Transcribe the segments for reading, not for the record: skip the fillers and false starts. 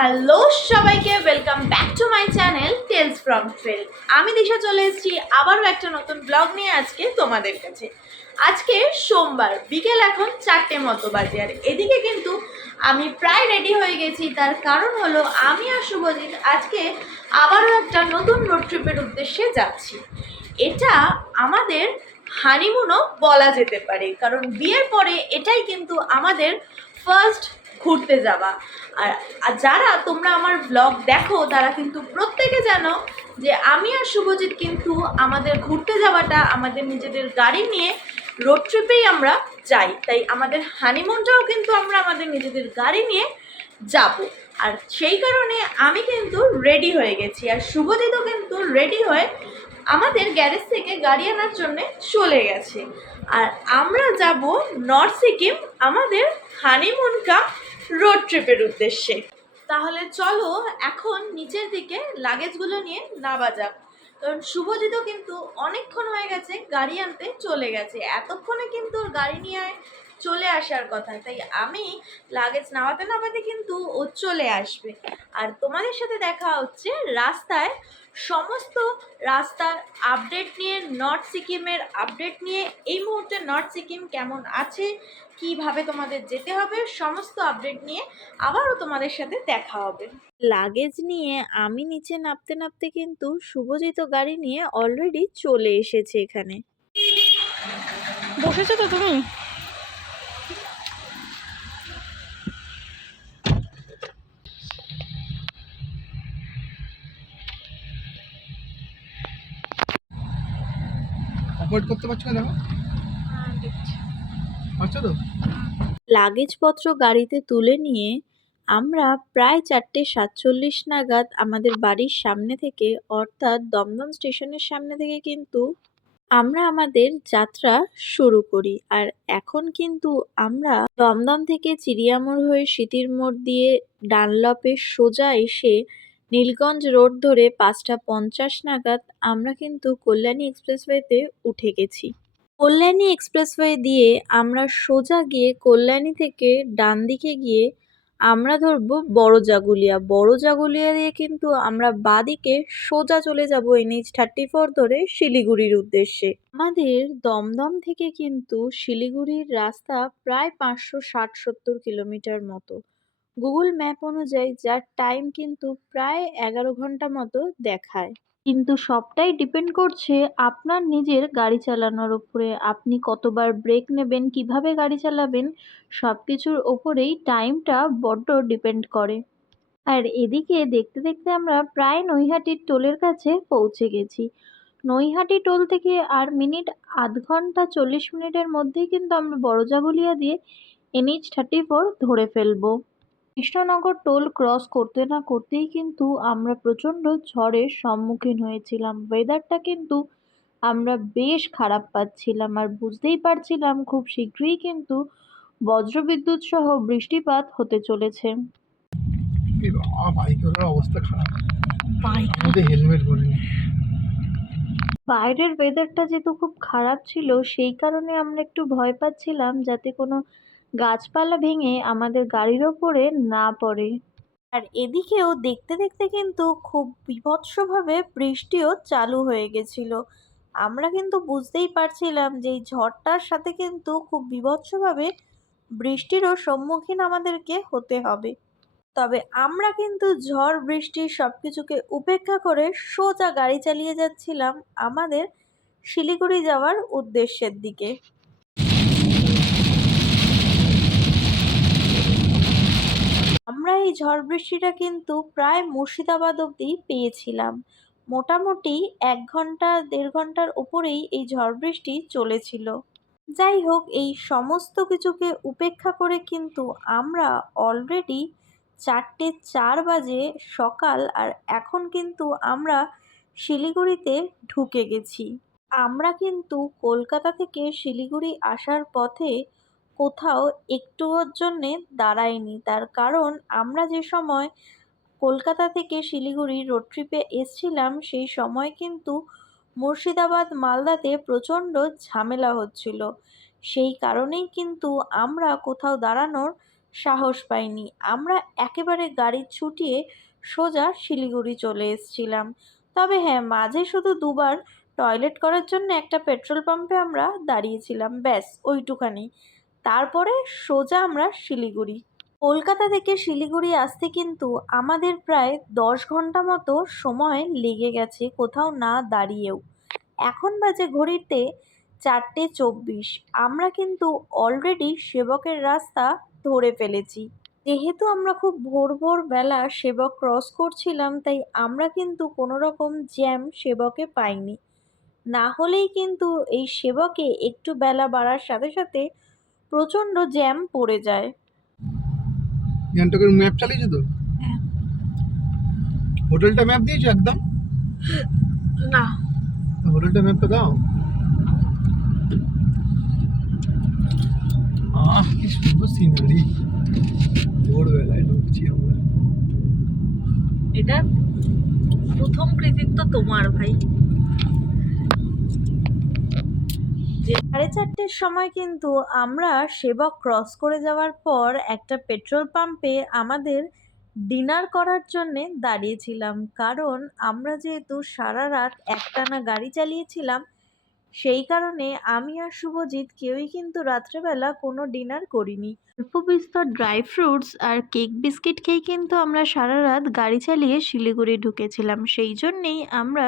Hello সবাইকে, welcome back to my channel tales from trail. আমি দিশা চলে এসেছি আবারও একটা নতুন ব্লগ নিয়ে আজকে তোমাদের কাছে। আজকে সোমবার, বিকেল এখন 4টে মতো বাজে, আর এদিকে কিন্তু আমি প্রায় রেডি হয়ে গেছি। তার কারণ হলো আমি আর শুভজিৎ আজকে আবারও একটা নতুন রোড ট্রিপের উদ্দেশ্যে যাচ্ছি। এটা আমাদের হানিমুনও বলা যেতে পারে, কারণ বিয়ের পরে এটাই কিন্তু আমাদের ফার্স্ট ঘুরতে যাওয়া। আর যারা তোমরা আমার ব্লগ দেখো তারা কিন্তু প্রত্যেকে জানো যে আমি আর শুভজিৎ কিন্তু আমাদের ঘুরতে যাওয়াটা আমাদের নিজেদের গাড়ি নিয়ে রোড ট্রিপেই আমরা যাই। তাই আমাদের হানিমুনটাও কিন্তু আমরা আমাদের নিজেদের গাড়ি নিয়ে যাব। আর সেই কারণে আমি কিন্তু রেডি হয়ে গেছি, আর শুভজিৎও কিন্তু রেডি হয়ে আমাদের গ্যারেজ থেকে গাড়ি আনার জন্য চলে গেছে। আর আমরা যাব নর্থ সিকিম আমাদের হানিমুন কাম রোড ট্রিপের উদ্দেশ্যে। তাহলে চলো এখন নিচের দিকে লাগেজগুলো নিয়ে নামা যাক, কারণ শুভজিৎও কিন্তু অনেকক্ষণ হয়ে গেছে গাড়ি আনতে চলে গেছে। এতক্ষণে কিন্তু ওর গাড়ি নিয়ে চলে আসার কথা, তাই আমি লাগেজ নামাতে নামাতে কিন্তু ও চলে আসবে। আর তোমাদের সাথে দেখা হচ্ছে রাস্তায়, সমস্ত রাস্তার আপডেট নিয়ে, নর্থ সিকিমের আপডেট নিয়ে। এই মুহূর্তে নর্থ সিকিম কেমন আছে, কিভাবে তোমাদের যেতে হবে, সমস্ত আপডেট নিয়ে আবারও তোমাদের সাথে দেখা হবে। লাগেজ নিয়ে আমি নিচে নামতে নামতে কিন্তু শুভজিৎ গাড়ি নিয়ে অলরেডি চলে এসেছে এখানে। বসেছো তো তুমি? অপারেট করতে পারছো না? পারছো তো? লাগেজপত্র গাড়িতে তুলে নিয়ে আমরা প্রায় 4:47 নাগাদ আমাদের বাড়ির সামনে থেকে, অর্থাৎ দমদম স্টেশনের সামনে থেকে কিন্তু আমরা আমাদের যাত্রা শুরু করি। আর এখন কিন্তু আমরা দমদম থেকে চিড়িয়ামোড় হয়ে স্মৃতির মোড় দিয়ে ডানলপে সোজা এসে নীলগঞ্জ রোড ধরে 5:50 নাগাদ আমরা কিন্তু কল্যাণী এক্সপ্রেসওয়েতে উঠে গেছি। কল্যাণী এক্সপ্রেসওয়ে দিয়ে আমরা সোজা গিয়ে কল্যাণী থেকে ডান দিকে গিয়ে আমরা ধরবো বড় জাগুলিয়া দিয়ে কিন্তু আমরা বাঁদিকে সোজা চলে যাব NH-34 ধরে শিলিগুড়ির উদ্দেশ্যে। আমাদের দমদম থেকে কিন্তু শিলিগুড়ির রাস্তা প্রায় 560-70 কিলোমিটার মতো। গুগল ম্যাপ অনুযায়ী যার টাইম কিন্তু প্রায় 11 ঘন্টা মতো দেখায়। কিন্তু সবটাই ডিপেন্ড করছে আপনার নিজের গাড়ি চালানোর উপরে। আপনি কতবার ব্রেক নেবেন, কিভাবে গাড়ি চালাবেন, সব কিছুর ওপরেই টাইমটা বড্ড ডিপেন্ড করে। আর এদিকে দেখতে দেখতে আমরা প্রায় নৈহাটির টোলের কাছে পৌঁছে গেছি। নৈহাটি টোল থেকে আর মিনিট আধ ঘন্টা 40 মিনিটের মধ্যেই কিন্তু আমরা বড়জাগুলিয়া দিয়ে NH-34 ধরে ফেলবো। কৃষ্ণনগর টোল ক্রস করতে না করতেই কিন্তু আমরা প্রচণ্ড ঝড়ের সম্মুখীন হয়েছিলাম। ওয়েদারটা কিন্তু আমরা বেশ খারাপ পাচ্ছিলাম, আর বুঝতেই পারছিলাম খুব শীঘ্রই কিন্তু বজ্রবিদ্যুৎ সহ বৃষ্টিপাত হতে চলেছে। বাইকের অবস্থা খারাপ, আমাদের হেলমেট পরিনি। বাইরের ওয়েদারটা যেহেতু খুব খারাপ ছিল, সেই কারণে আমরা একটু ভয় পাচ্ছিলাম যাতে কোনো গাছপালা ভেঙে আমাদের গাড়ির ওপরে না পড়ে। আর এদিকেও দেখতে দেখতে কিন্তু খুব বীভৎসভাবে বৃষ্টিও চালু হয়ে গেছিল। আমরা কিন্তু বুঝতেই পারছিলাম যে এই ঝড়টার সাথে কিন্তু খুব বীভৎসভাবে বৃষ্টিরও সম্মুখীন আমাদেরকে হতে হবে। তবে আমরা কিন্তু ঝড় বৃষ্টি সব কিছুকে উপেক্ষা করে সোজা গাড়ি চালিয়ে যাচ্ছিলাম আমাদের শিলিগুড়ি যাওয়ার উদ্দেশ্যের দিকে। আমরা এই ঝড় বৃষ্টিটা কিন্তু প্রায় মুর্শিদাবাদ অবধি পেয়েছিলাম। মোটামুটি 1-1.5 ঘন্টার উপরেই এই ঝড় বৃষ্টি চলেছিল। যাই হোক, এই সমস্ত কিছুকে উপেক্ষা করে কিন্তু আমরা অলরেডি 4:04 বাজে সকাল, আর এখন কিন্তু আমরা শিলিগুড়িতে ঢুকে গেছি। আমরা কিন্তু কলকাতা থেকে শিলিগুড়ি আসার পথে কোথাও একটুর জন্যে দাঁড়াইনি। তার কারণ আমরা যে সময় কলকাতা থেকে শিলিগুড়ি রোড ট্রিপে এসছিলাম সেই সময় কিন্তু মুর্শিদাবাদ মালদাতে প্রচণ্ড ঝামেলা হচ্ছিল। সেই কারণেই কিন্তু আমরা কোথাও দাঁড়ানোর সাহস পাইনি। আমরা একেবারে গাড়ি ছুটিয়ে সোজা শিলিগুড়ি চলে এসেছিলাম। তবে হ্যাঁ, মাঝে শুধু দুবার টয়লেট করার জন্য একটা পেট্রোল পাম্পে আমরা দাঁড়িয়েছিলাম, ব্যাস ওইটুখানি। তারপরে সোজা আমরা শিলিগুড়ি। কলকাতা থেকে শিলিগুড়ি আসতে কিন্তু আমাদের প্রায় 10 ঘন্টা মতো সময় লেগে গেছে, কোথাও না দাঁড়িয়েও। এখন বাজে ঘড়িতে 4:24। আমরা কিন্তু অলরেডি সেবকের রাস্তা ধরে ফেলেছি। যেহেতু আমরা খুব ভোর ভোর বেলা সেবক ক্রস করছিলাম, তাই আমরা কিন্তু কোনো রকম জ্যাম সেবকে পাইনি। না হলেই কিন্তু এই সেবকে একটু বেলা বাড়ার সাথে সাথে প্রচণ্ড জ্যাম পড়ে যায়। গ্যাংটকের ম্যাপ চালিয়েছো তো? হোটেলটা ম্যাপ দিয়েছো একদম? না, হোটেলটা ম্যাপটা দাও। কি সুন্দর সিনারি। ভোরবেলায় ঢুকছি আমরা। এটা প্রথম কৃতিত্ব তোমার ভাই। 4:30-র সময় কিন্তু আমরা সেবক ক্রস করে যাওয়ার পর একটা পেট্রোল পাম্পে আমাদের ডিনার করার জন্যে দাঁড়িয়েছিলাম, কারণ আমরা যেহেতু সারা রাত একটানা গাড়ি চালিয়েছিলাম, সেই কারণে আমি আর শুভজিৎ কেউই কিন্তু রাত্রেবেলা কোনো ডিনার করিনি। অল্প বিস্তর ড্রাই ফ্রুটস আর কেক বিস্কিট খেয়ে কিন্তু আমরা সারা রাত গাড়ি চালিয়ে শিলিগুড়ি ঢুকেছিলাম। সেই জন্যেই আমরা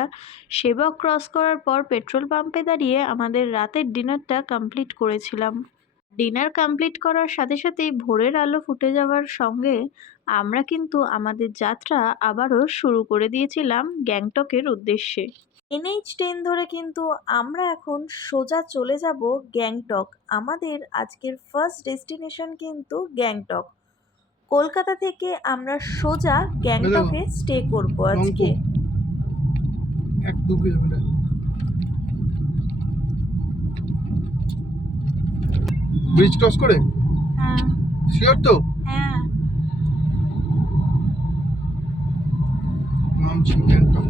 সেবক ক্রস করার পর পেট্রোল পাম্পে দাঁড়িয়ে আমাদের রাতের ডিনারটা কমপ্লিট করেছিলাম। ডিনার কমপ্লিট করার সাথে সাথেই ভোরের আলো ফুটে যাওয়ার সঙ্গে আমরা কিন্তু আমাদের যাত্রা আবারও শুরু করে দিয়েছিলাম গ্যাংটকের উদ্দেশ্যে। NH10 ধরে কিন্তু আমরা এখন সোজা চলে যাব গ্যাংটক। আমাদের আজকের ফার্স্ট ডেস্টিনেশন কিন্তু গ্যাংটক। কলকাতা থেকে আমরা সোজা গ্যাংটকে স্টে করব আজকে। 1-2 কিলোমিটার। ব্রিজ ক্রস করে? হ্যাঁ শিওর তো? হ্যাঁ। নামছি গ্যাংটক।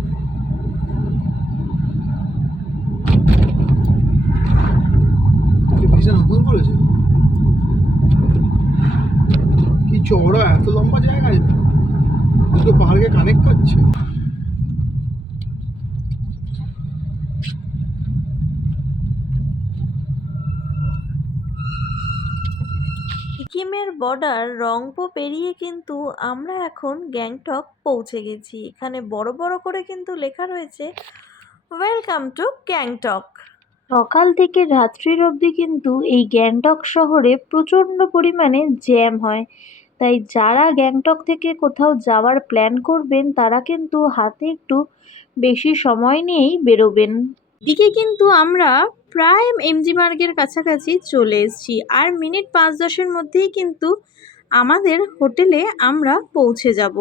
ব্রিজটা নতুন করেছে? কি চওড়া, এত লম্বা জায়গা, দুটো পাহাড়কে কানেক্ট করছে। সিকিমের বর্ডার রংপো পেরিয়ে কিন্তু আমরা এখন গ্যাংটক পৌঁছে গেছি। এখানে বড় বড় করে কিন্তু লেখা রয়েছে ওয়েলকাম টু গ্যাংটক। সকাল থেকে রাত্রির অবধি কিন্তু এই গ্যাংটক শহরে প্রচণ্ড পরিমাণে জ্যাম হয়, তাই যারা গ্যাংটক থেকে কোথাও যাওয়ার প্ল্যান করবেন তারা কিন্তু হাতে একটু বেশি সময় নিয়েই বেরোবেন। এদিকে কিন্তু আমরা প্রায় এমজি মার্গের কাছাকাছি চলে এসেছি, আর মিনিট 5-10-এর মধ্যেই কিন্তু আমাদের হোটেলে আমরা পৌঁছে যাব।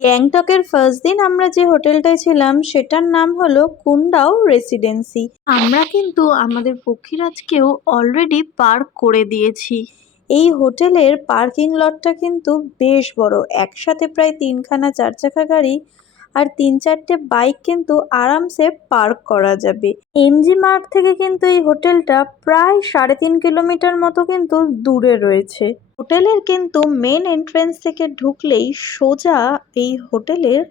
গ্যাংটকের ফার্স্ট দিন আমরা যে হোটেলটায় ছিলাম সেটার নাম হলো কুন্ডাও রেসিডেন্সি। আমরা কিন্তু আমাদের পক্ষীরাজকেও অলরেডি পার্ক করে দিয়েছি। এই হোটেলের পার্কিং লটটা কিন্তু বেশ বড়, একসাথে প্রায় 3খানা 4 চাকা গাড়ি আর 3-4টে বাইক কিন্তু আরামসে পার্ক করা যাবে। এমজি মার্গ থেকে কিন্তু এই হোটেলটা প্রায় 3.5 কিলোমিটার মতো কিন্তু দূরে রয়েছে। হোটেলের কিন্তু মেন এন্ট্রেন্স থেকে ঢুকলেই সোজা এই হোটেলের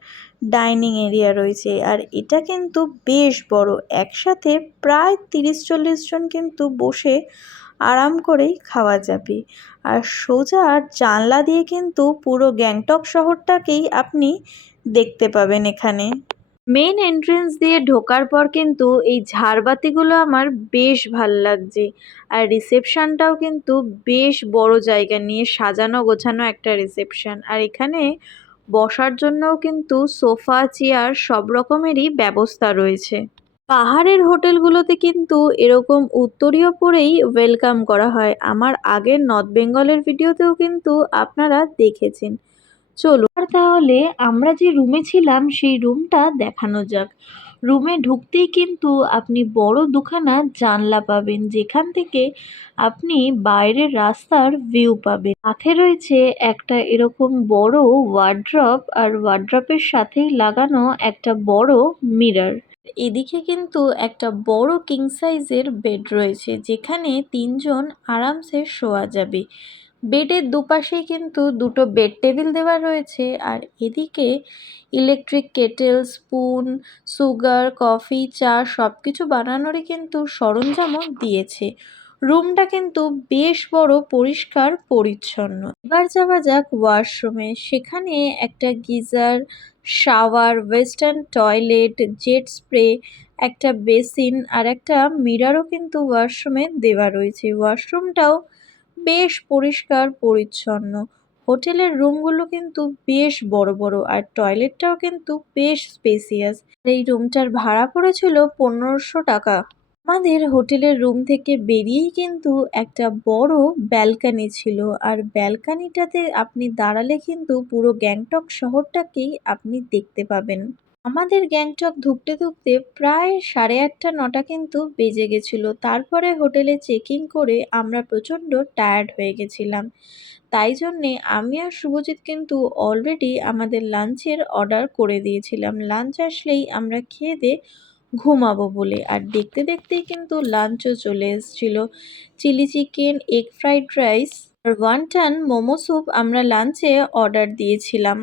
ডাইনিং এরিয়া রয়েছে, আর এটা কিন্তু বেশ বড়, একসাথে প্রায় 30-40 জন কিন্তু বসে আরাম করেই খাওয়া যাবে। আর সোজা জানলা দিয়ে কিন্তু পুরো গ্যাংটক শহরটাকেই আপনি দেখতে পাবেন এখানে। মেন এন্ট্রেন্স দিয়ে ঢোকার পর কিন্তু এই ঝাড়বাতিগুলো আমার বেশ ভাল লাগছে, আর রিসেপশনটাও কিন্তু বেশ বড় জায়গা নিয়ে সাজানো গোছানো একটা রিসেপশন, আর এখানে বসার জন্যও কিন্তু সোফা চেয়ার সব রকমেরই ব্যবস্থা রয়েছে। পাহাড়ের হোটেলগুলোতে কিন্তু এরকম উত্তরীয় পরেই ওয়েলকাম করা হয়, আমার আগের নর্থ বেঙ্গলের ভিডিওতেও কিন্তু আপনারা দেখেছেন। চলো আর তাহলে আমরা যে রুমে ছিলাম সেই রুমটা দেখানো যাক। রুমে ঢুকতেই কিন্তু আপনি বড় দুখানা জানলা পাবেন, যেখান থেকে আপনি বাইরের রাস্তার ভিউ পাবেন। সাথে রয়েছে একটা এরকম বড় ওয়ার্ড্রপ, আর ওয়ার্ড্রপের সাথেই লাগানো একটা বড় মিরর। এদিকে কিন্তু একটা বড় কিং সাইজের বেড রয়েছে, যেখানে 3জন আরামসে শোয়া যাবে। বেডের দুপাশেই কিন্তু দুটো বেড টেবিল দেওয়া রয়েছে, আর এদিকে electric kettle, spoon, sugar, coffee, চা সব কিছু বানানোরই কিন্তু সরঞ্জামও দিয়েছে। রুমটা কিন্তু বেশ বড়, পরিষ্কার পরিচ্ছন্ন। এবার যাওয়া যাক ওয়াশরুমে। সেখানে একটা geyser, shower, western toilet, jet spray, একটা বেসিন আর একটা মিররও কিন্তু ওয়াশরুমে দেওয়া রয়েছে। ওয়াশরুমটাও বেশ পরিষ্কার পরিচ্ছন্ন। হোটেলের রুমগুলো কিন্তু বেশ বড় বড়, আর টয়লেটটাও কিন্তু বেশ স্পেসিয়াস। এই রুমটার ভাড়া পড়েছিল 1500 টাকা। আমাদের হোটেলের রুম থেকে বেরিয়েই কিন্তু একটা বড় ব্যালকানি ছিল, আর ব্যালকানিটাতে আপনি দাঁড়ালে কিন্তু পুরো গ্যাংটক শহরটাকেই আপনি দেখতে পাবেন। আমাদের গ্যাংটক ঢুকতে ঢুকতে প্রায় 8:30-9টা কিন্তু বেজে গেছিল। তারপরে হোটেলে চেক ইন করে আমরা প্রচণ্ড টায়ার্ড হয়ে গেছিলাম। তাই জন্যে আমি আর শুভজিৎ কিন্তু অলরেডি আমাদের লাঞ্চের অর্ডার করে দিয়েছিলাম। লাঞ্চ আসলেই আমরা খেয়ে দিয়ে ঘুমাবো বলে। আর দেখতে দেখতেই কিন্তু লাঞ্চও চলে এসেছিল। Chilli chicken, egg fried rice আর ওয়ান্টান মোমো স্যুপ আমরা লাঞ্চে অর্ডার দিয়েছিলাম।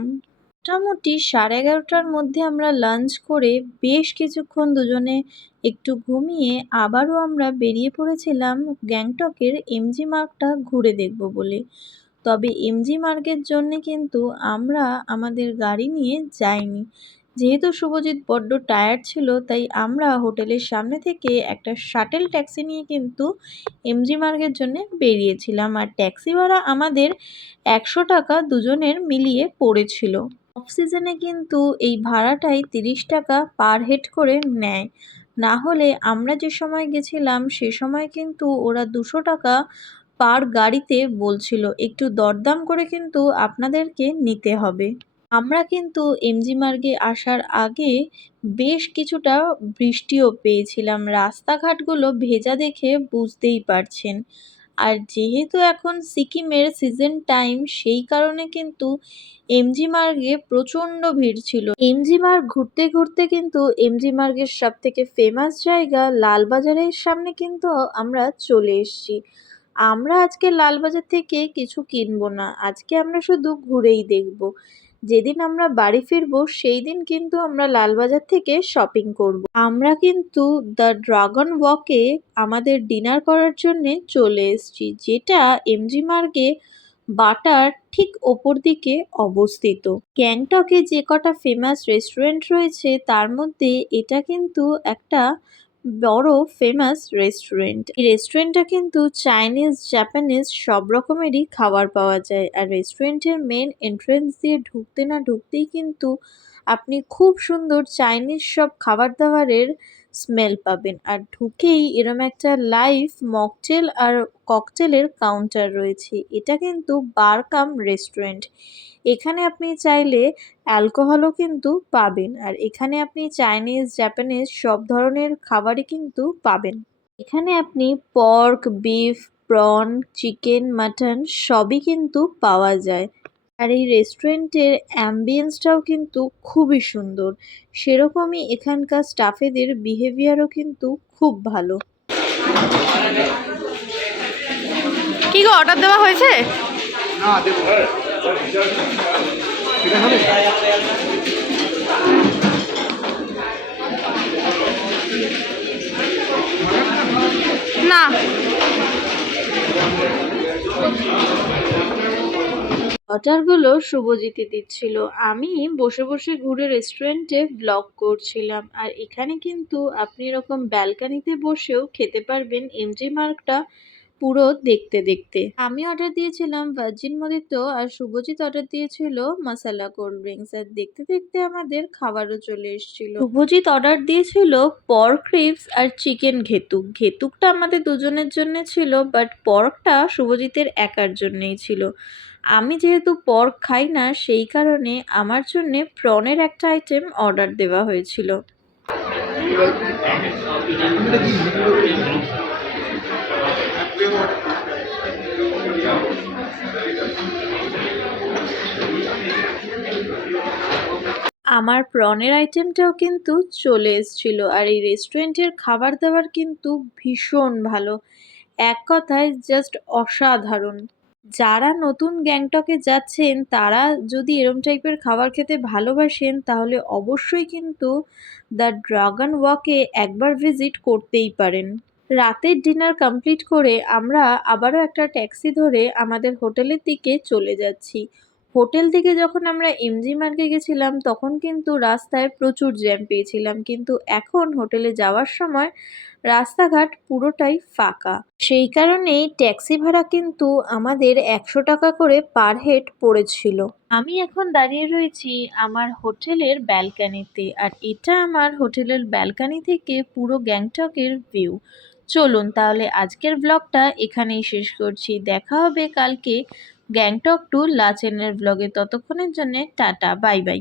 মোটামুটি 11:30টার মধ্যে আমরা লাঞ্চ করে বেশ কিছুক্ষণ দুজনে একটু ঘুমিয়ে আবারও আমরা বেরিয়ে পড়েছিলাম গ্যাংটকের এমজি মার্গটা ঘুরে দেখব বলে। তবে এমজি মার্গের জন্যে কিন্তু আমরা আমাদের গাড়ি নিয়ে যাইনি। যেহেতু শুভজিৎ বড্ড টায়ার্ড ছিল, তাই আমরা হোটেলের সামনে থেকে একটা শাটেল ট্যাক্সি নিয়ে কিন্তু এমজি মার্গের জন্যে বেরিয়েছিলাম। আর ট্যাক্সি ভাড়া আমাদের 100 টাকা দুজনের মিলিয়ে পড়েছিল। অফ সিজনে কিন্তু এই ভাড়াটাই 30 টাকা পার হেড করে নেয়। না হলে আমরা যে সময় গেছিলাম সে সময় কিন্তু ওরা 200 টাকা পার গাড়িতে বলছিল। একটু দরদাম করে কিন্তু আপনাদেরকে নিতে হবে। আমরা কিন্তু এমজি মার্গে আসার আগে বেশ কিছুটা বৃষ্টিও পেয়েছিলাম। রাস্তাঘাটগুলো ভেজা দেখে বুঝতেই পারছেন। আর যেহেতু এখন সিকিমের সিজন টাইম, সেই কারণে কিন্তু এমজি মার্গে প্রচণ্ড ভিড় ছিল। এমজি মার্গ ঘুরতে ঘুরতে কিন্তু এমজি মার্গের সব থেকে ফেমাস জায়গা লালবাজারের সামনে কিন্তু আমরা চলে এসেছি। আমরা আজকে লালবাজার থেকে কিছু কিনবো না, আজকে আমরা শুধু ঘুরেই দেখব। যেদিন আমরা বাড়ি ফিরবো সেই দিন কিন্তু আমরা লালবাজার থেকে শপিং করব। আমরা কিন্তু দ্য ড্রাগন ওয়াকে আমাদের ডিনার করার জন্য চলে এসেছি, যেটা এমজি মার্গে বাটার ঠিক ওপর দিকে অবস্থিত। গ্যাংটকে যে কটা ফেমাস রেস্টুরেন্ট রয়েছে তার মধ্যে এটা কিন্তু একটা বড় ফেমাস রেস্টুরেন্ট। এই রেস্টুরেন্টটা কিন্তু চাইনিজ, জাপানিজ সব রকমেরই খাবার পাওয়া যায়। আর রেস্টুরেন্টের মেন এন্ট্রেন্স দিয়ে ঢুকতে না ঢুকতেই কিন্তু আপনি খুব সুন্দর চাইনিজ সব খাবার দাবারের স্মেল পাবেন। আর ঢুকেই এরম একটা লাইভ মকটেল আর ককটেলের কাউন্টার রয়েছে। এটা কিন্তু বার কাম রেস্টুরেন্ট। এখানে আপনি চাইলে অ্যালকোহলও কিন্তু পাবেন। আর এখানে আপনি চাইনিজ, জাপানিজ সব ধরনের খাবারই কিন্তু পাবেন। এখানে আপনি pork, beef, prawn, chicken, mutton সবই কিন্তু পাওয়া যায়। আর এই রেস্টুরেন্টের অ্যাম্বিয়েন্সটাও কিন্তু খুবই সুন্দর। সেরকমই এখানকার স্টাফেদের বিহেভিয়ারও কিন্তু খুব ভালো। কি গো, অর্ডার দেওয়া হয়েছে? না দেবো। এটা হবে? না। অর্ডারগুলো শুভজিৎই দিচ্ছিল, আমি বসে বসে ঘুরে রেস্টুরেন্টে ব্লগ করছিলাম। আর এখানে কিন্তু আপনি এরকম ব্যালকানিতে বসেও খেতে পারবেন এমজি মার্গটা পুরো দেখতে দেখতে। আমি অর্ডার দিয়েছিলাম ভার্জিন মজিতো, আর শুভজিৎ অর্ডার দিয়েছিল মশালা কোল্ড ড্রিঙ্কস। আর দেখতে দেখতে আমাদের খাবারও চলে এসেছিল। শুভজিৎ অর্ডার দিয়েছিল পর্ক রিবস আর চিকেন ঘেতুক। ঘেতুকটা আমাদের দুজনের জন্য ছিল, বাট পর্কটা শুভজিতের একার জন্যই ছিল। আমি যেহেতু পর্ক খাই না, সেই কারণে আমার জন্য প্রনের একটা আইটেম অর্ডার দেওয়া হয়েছিল। আমার প্রনের আইটেমটাও কিন্তু চলে এসেছিল। আর এই রেস্টুরেন্টের খাবার দাবার কিন্তু ভীষণ ভালো, এক কথায় জাস্ট অসাধারণ। যারা নতুন গ্যাংটকে যাচ্ছেন তারা যদি এরম টাইপের খাবার খেতে ভালোবাসেন তাহলে অবশ্যই কিন্তু দ্য ড্রাগন ওয়াকে একবার ভিজিট করতেই পারেন। রাতের ডিনার কমপ্লিট করে আমরা আবারও একটা ট্যাক্সি ধরে আমাদের হোটেলের দিকে চলে যাচ্ছি। হোটেল থেকে যখন আমরা এমজি মার্গে গেছিলাম তখন কিন্তু রাস্তায় প্রচুর জ্যাম পেয়েছিলাম, কিন্তু এখন হোটেলে যাওয়ার সময় রাস্তাঘাট পুরোটাই ফাঁকা। সেই কারণেই ট্যাক্সি ভাড়া কিন্তু আমাদের 100 টাকা করে পার হেড পড়েছিল। আমি এখন দাঁড়িয়ে রয়েছি আমার হোটেলের ব্যালকানিতে, আর এটা আমার হোটেলের ব্যালকানি থেকে পুরো গ্যাংটকের ভিউ। চলুন তাহলে আজকের ব্লগটা এখানেই শেষ করছি। দেখা হবে কালকে গ্যাংটক টু লাচেনের ব্লগে। ততক্ষণের জন্য টাটা, বাই বাই।